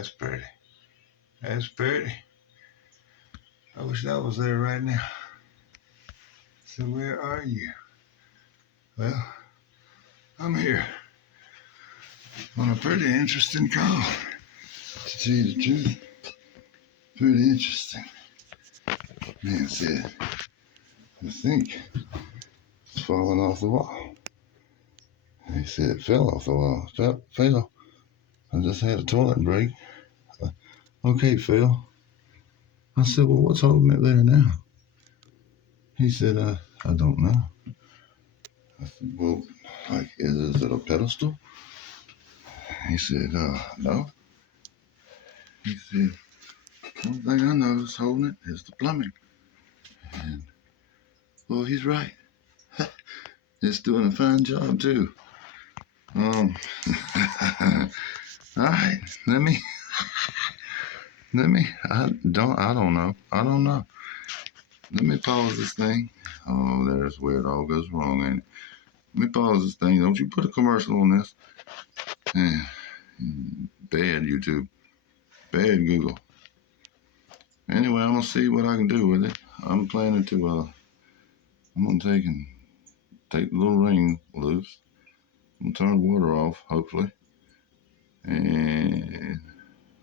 That's pretty. That's pretty. I wish I was there right now. So where are you? Well, I'm here on a pretty interesting call. To tell you the truth, pretty interesting. Man said, I think it's falling off the wall. He said it fell off the wall. Fell. I just had a toilet break. Okay, Phil. I said, well, what's holding it there now? He said, I don't know. I said, well, like, is it a pedestal? He said, no. He said, the only thing I know is holding it is the plumbing. And, well, he's right. It's doing a fine job, too. All right, I don't know. Let me pause this thing. Oh, there's where it all goes wrong, ain't it? Let me pause this thing. Don't you put a commercial on this. Yeah. Bad YouTube. Bad Google. Anyway, I'm gonna see what I can do with it. I'm planning to I'm gonna take the little ring loose. I'm gonna turn the water off, hopefully. And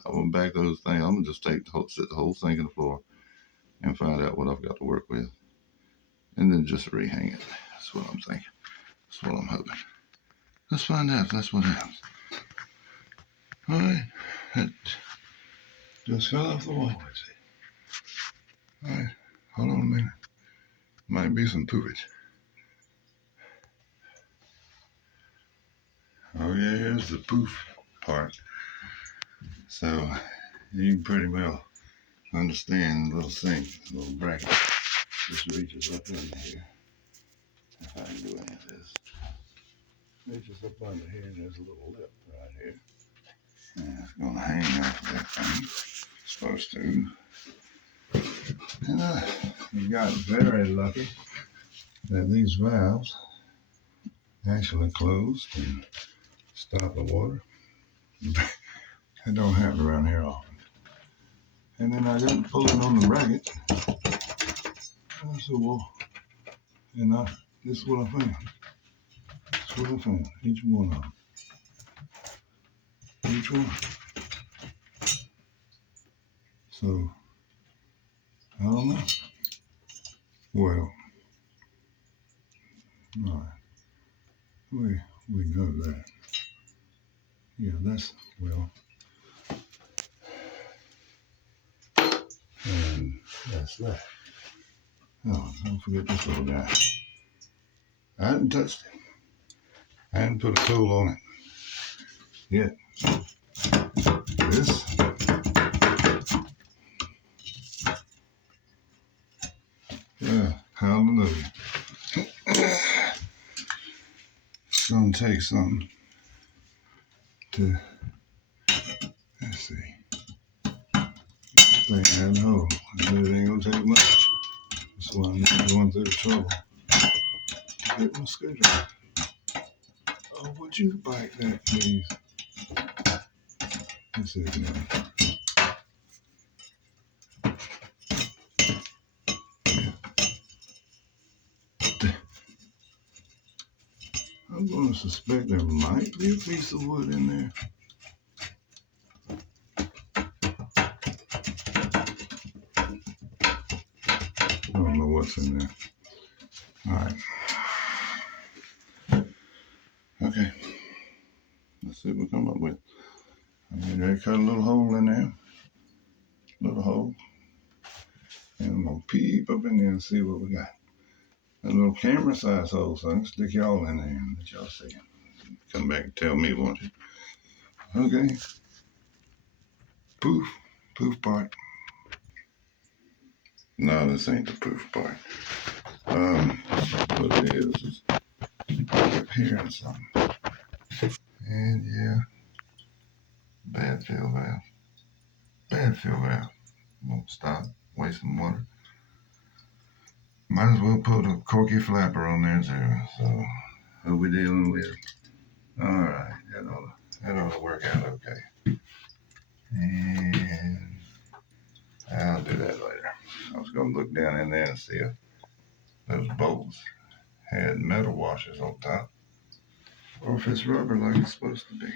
I'm gonna back those things. I'm gonna just set the whole thing in the floor and find out what I've got to work with. And then just rehang it. That's what I'm thinking. That's what I'm hoping. Let's find out if that's what happens. Alright. It just fell off the wall, I see. Alright, hold on a minute. Might be some poopage. Oh yeah, here's the poof part. So you can pretty well understand the little sink, the little bracket. Just reaches up under here. If I can do any of this. Reaches up under here and there's a little lip right here. And it's gonna hang off of that thing. It's supposed to. And we got very lucky that these valves actually closed and stop the water. It don't happen around here often. And then I got to pull it on the bracket. I said, well, this is what I found. This is what I found. Each one of them. Each one. So, I don't know. Well, all right. We know that. Yeah, that's, well. And that's that. Oh, don't forget this little guy. I hadn't touched it. I hadn't put a tool on it yet. This hallelujah. It's gonna take something to, let's see. This thing had a hole. I knew it ain't gonna take much. That's why I'm going through the trouble to get my screwdriver. Oh, would you bite that, please? This is now. I'm going to suspect there might be a piece of wood in there. I don't know what's in there. All right. Okay. Let's see what we come up with. I'm getting ready to cut a little hole in there. Little hole. And I'm going to peep up in there and see what we got. A little camera size hole, so I can stick y'all in there and let y'all see it. Come back and tell me, won't you? Okay. Poof part. No, this ain't the poof part. What it is up here and something. And yeah, bad fill valve. Won't stop wasting water. Might as well put a corky flapper on there too. So, who we dealing with? All right, that ought to work out okay. And I'll do that later. I was going to look down in there and see if those bowls had metal washers on top, or if it's rubber like it's supposed to be.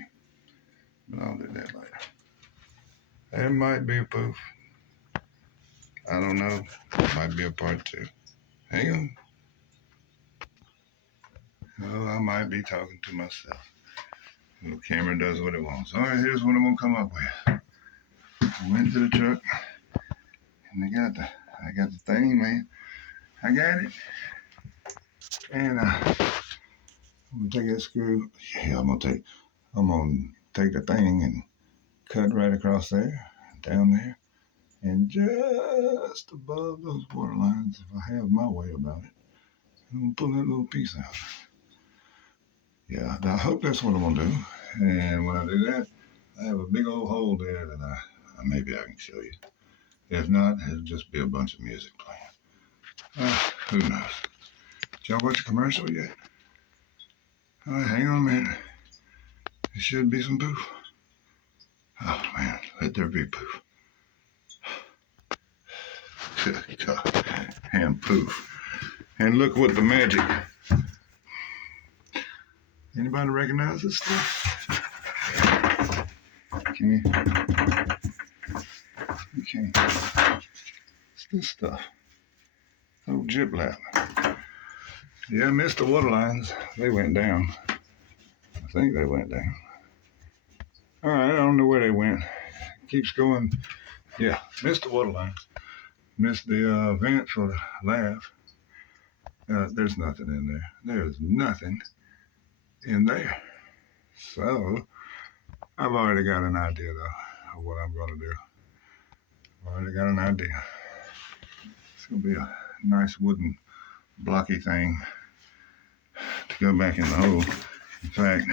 But I'll do that later. There might be a poof. I don't know. Might be a part two. Hang on. Oh, I might be talking to myself. The camera does what it wants. All right, here's what I'm gonna come up with. I went to the truck, and I got the thing, man. I got it, and I'm gonna take that screw. Yeah, I'm gonna take the thing and cut right across there, down there, and just above those water lines, if I have my way about it, I'm gonna pull that little piece out. Yeah, I hope that's what I'm gonna do. And when I do that, I have a big old hole there that maybe I can show you. If not, it'll just be a bunch of music playing. Who knows? Did y'all watch the commercial yet? All right, hang on a minute. There should be some poof. Oh man, let there be poof. Good God, and poof. And look what the magic. Anybody recognize this stuff? Can you? You can't. It's this stuff. Old jib lap. Yeah, I missed the water lines. They went down. I think they went down. All right, I don't know where they went. It keeps going. Yeah, missed the water lines. Missed the vent for the laugh. There's nothing in there. There's nothing in there. So, I've already got an idea, though, of what I'm going to do. I've already got an idea. It's going to be a nice wooden blocky thing to go back in the hole. In fact,